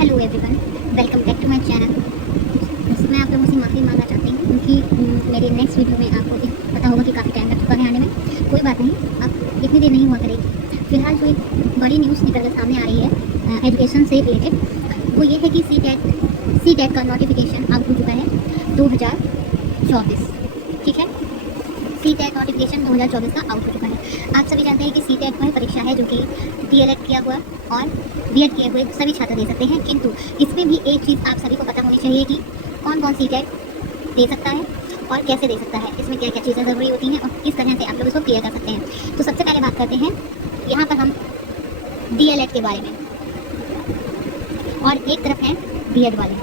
Hello everyone, welcome back to my channel. मैं आप लोगों से माफ़ी मांगना चाहती हूँ क्योंकि मेरी नेक्स्ट वीडियो में आपको पता होगा कि काफ़ी टाइम लग चुका है आने में। कोई बात नहीं, अब इतनी देर नहीं हुआ करेगी। फिलहाल जो एक बड़ी न्यूज़ निकल कर सामने आ रही है एजुकेशन से रिलेटेड, वो ये है कि सी टेट का नोटिफिकेशन आउट हो चुका है 2024। ठीक है, सी टेट नोटिफिकेशन 2024 का आउट हो चुका है। आप सभी जानते हैं कि सी टेट वह परीक्षा है जो कि DLED किया हुआ और B.Ed किए हुए सभी छात्र दे सकते हैं, किंतु इसमें भी एक चीज़ आप सभी को पता होनी चाहिए कि कौन कौन सी टेट दे सकता है और कैसे दे सकता है, इसमें क्या क्या चीज़ें ज़रूरी होती हैं और किस तरह से आप लोग इसको क्लियर कर सकते हैं। तो सबसे पहले बात करते हैं यहाँ पर हम DLED के बारे में, और एक तरफ है B.Ed वाले।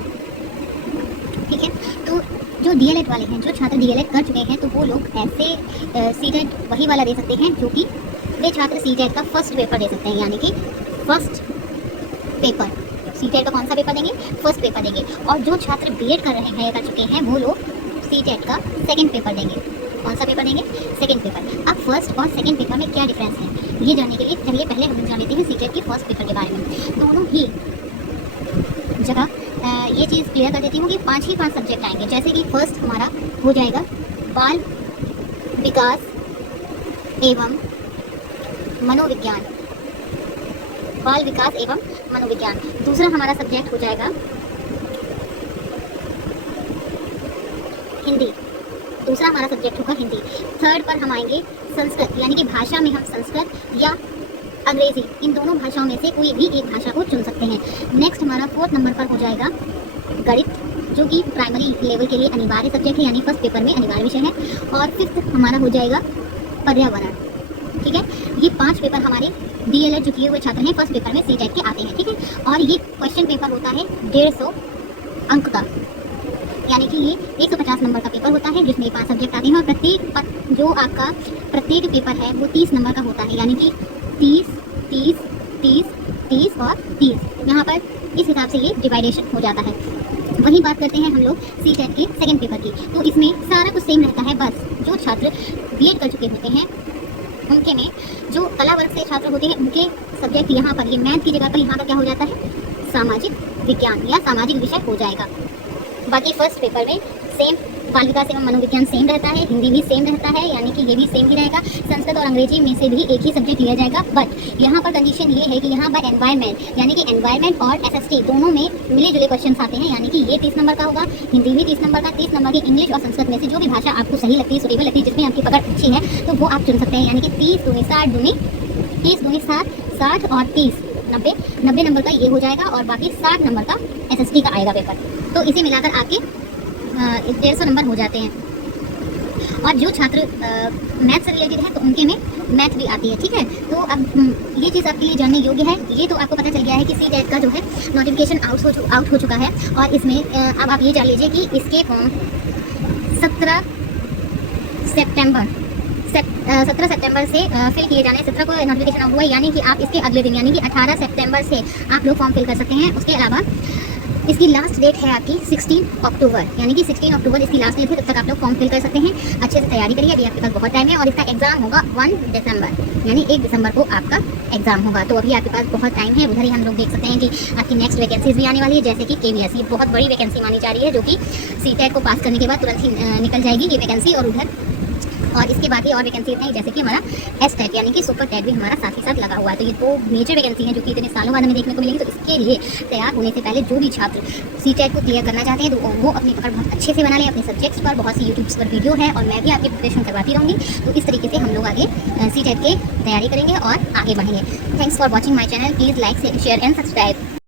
ठीक है, तो जो DLED वाले हैं, जो छात्र DLED कर चुके हैं, तो वो लोग ऐसे सी टेट वही वाला दे सकते हैं जो कि वे छात्र सी टेट का फर्स्ट पेपर दे सकते हैं, यानी कि फर्स्ट पेपर सी टेट का कौन सा पेपर देंगे, फर्स्ट पेपर देंगे। और जो छात्र B.Ed कर रहे हैं या कर चुके हैं, वो लोग सी टेट का सेकेंड पेपर देंगे। कौन सा पेपर देंगे, सेकेंड पेपर। अब फर्स्ट और सेकेंड पेपर में क्या डिफरेंस है, ये जानने के लिए चलिए पहले हम जान लेते हैं सी टेट के फर्स्ट पेपर के बारे में। दोनों ही जगह ये चीज़ क्लियर कर देती हूँ कि 5 सब्जेक्ट आएंगे। जैसे कि फर्स्ट हमारा हो जाएगा बाल विकास एवं मनोविज्ञान, बाल विकास एवं मनोविज्ञान। दूसरा हमारा सब्जेक्ट हो जाएगा हिंदी, दूसरा हमारा सब्जेक्ट होगा हिंदी। थर्ड पर हम आएंगे संस्कृत, यानी कि भाषा में हम संस्कृत या अंग्रेजी, इन दोनों भाषाओं में से कोई भी एक भाषा को चुन सकते हैं। नेक्स्ट हमारा फोर्थ नंबर पर हो जाएगा गणित, जो कि प्राइमरी लेवल के लिए अनिवार्य सब्जेक्ट है, यानी फर्स्ट पेपर में अनिवार्य विषय है। और फिफ्थ हमारा हो जाएगा पर्यावरण। ठीक है, ये 5 पेपर हमारे DLED जो किए हुए छात्र हैं फर्स्ट पेपर में सी टेट के आते हैं। ठीक है, और ये क्वेश्चन पेपर होता है 150 अंक का, यानी कि ये 150 नंबर का पेपर होता है, जिसमें 5 सब्जेक्ट आते हैं। और प्रत्येक जो आपका प्रत्येक पेपर है वो 30 नंबर का होता है, यानी कि 30, 30, 30, 30 और 30। यहाँ पर इस हिसाब से ये डिवाइडेशन हो जाता है। वही बात करते हैं हम लोग सी टेट के सेकेंड पेपर की, तो इसमें सारा कुछ सेम रहता है। बस जो छात्र B.Ed कर चुके होते हैं उनके में, जो कला वर्ग से छात्र होते हैं उनके सब्जेक्ट यहाँ पर ये मैथ की जगह पर यहाँ पर क्या हो जाता है, सामाजिक विज्ञान या सामाजिक विषय हो जाएगा। बाकी फर्स्ट पेपर में सेम बाल विकास एवं मनोविज्ञान सेम रहता है, हिंदी भी सेम रहता है, यानी कि ये भी सेम ही रहेगा। संस्कृत और अंग्रेजी में से भी एक ही सब्जेक्ट लिया जाएगा। बट यहाँ पर कंडीशन ये है कि यहाँ पर एनवायरनमेंट, यानी कि एनवायरनमेंट और SST दोनों में मिले जुले क्वेश्चन आते हैं, यानी कि ये 30 नंबर का होगा, हिंदी भी 30 नंबर का। 30 नंबर की इंग्लिश और संस्कृत में से जो भी भाषा आपको सही लगती है, सुटेबल लगती है, जिसमें आपकी पकड़ अच्छी है, तो वो आप चुन सकते हैं। यानी कि 30 दूनी 60 दूनी 30 दूनी 60, 60 और 30 90 नंबर का ये हो जाएगा, और बाकी 60 नंबर का SST का आएगा पेपर। तो इसे मिलाकर आपके 150 नंबर हो जाते हैं। और जो छात्र मैथ से रिलेटेड है तो उनके में मैथ भी आती है। ठीक है, तो अब ये चीज़ आपके लिए जानने योग्य है। ये तो आपको पता चल गया है कि सी टेट का जो है नोटिफिकेशन आउट हो चुका है। और इसमें अब आप ये जान लीजिए कि इसके फॉर्म 17 सितंबर से फिल किए जाने। 17 को नोटिफिकेशन आउट हुआ, यानी कि आप इसके अगले दिन, यानी कि 18 सितंबर से आप लोग फॉर्म फिल कर सकते हैं। उसके अलावा इसकी लास्ट डेट है आपकी 16 अक्टूबर, यानी कि 16 अक्टूबर इसकी लास्ट डेट है। तब तक आप लोग फॉर्म फिल कर सकते हैं। अच्छे से तैयारी करिए, अभी आपके पास बहुत टाइम है। और इसका एग्जाम होगा 1 दिसंबर, यानी 1 दिसंबर को आपका एग्जाम होगा। तो अभी आपके पास बहुत टाइम है। उधर ही हम लोग देख सकते हैं कि आपकी नेक्स्ट वैकेंसीज भी आने वाली है, जैसे कि KVS, ये बहुत बड़ी वैकेंसी मानी जा रही है, जो कि सी टेट को पास करने के बाद तुरंत ही निकल जाएगी ये वैकेंसी। और इसके बाद ही और वैकेंसी इतनी, जैसे कि हमारा S-टेट यानी कि सुपर टेट भी हमारा साथ ही साथ लगा हुआ है। तो ये 2 मेजर वैकेंसी हैं जो कि इतने सालों बाद हमें देखने को मिलेंगी। तो इसके लिए तैयार होने से पहले जो भी छात्र सी टेट को क्लियर करना चाहते हैं, तो वो अपनी पकड़ बहुत अच्छे से बना लें। अपने सब्जेक्ट्स पर बहुत सी यूट्यूब्स पर वीडियो है, और मैं भी आपकी प्रिपरेशन करवाती रहूँगी। तो इस तरीके से हम लोग आगे सी टेट की तैयारी करेंगे और आगे बढ़ेंगे। Thanks for watching my channel. Please like, share and subscribe.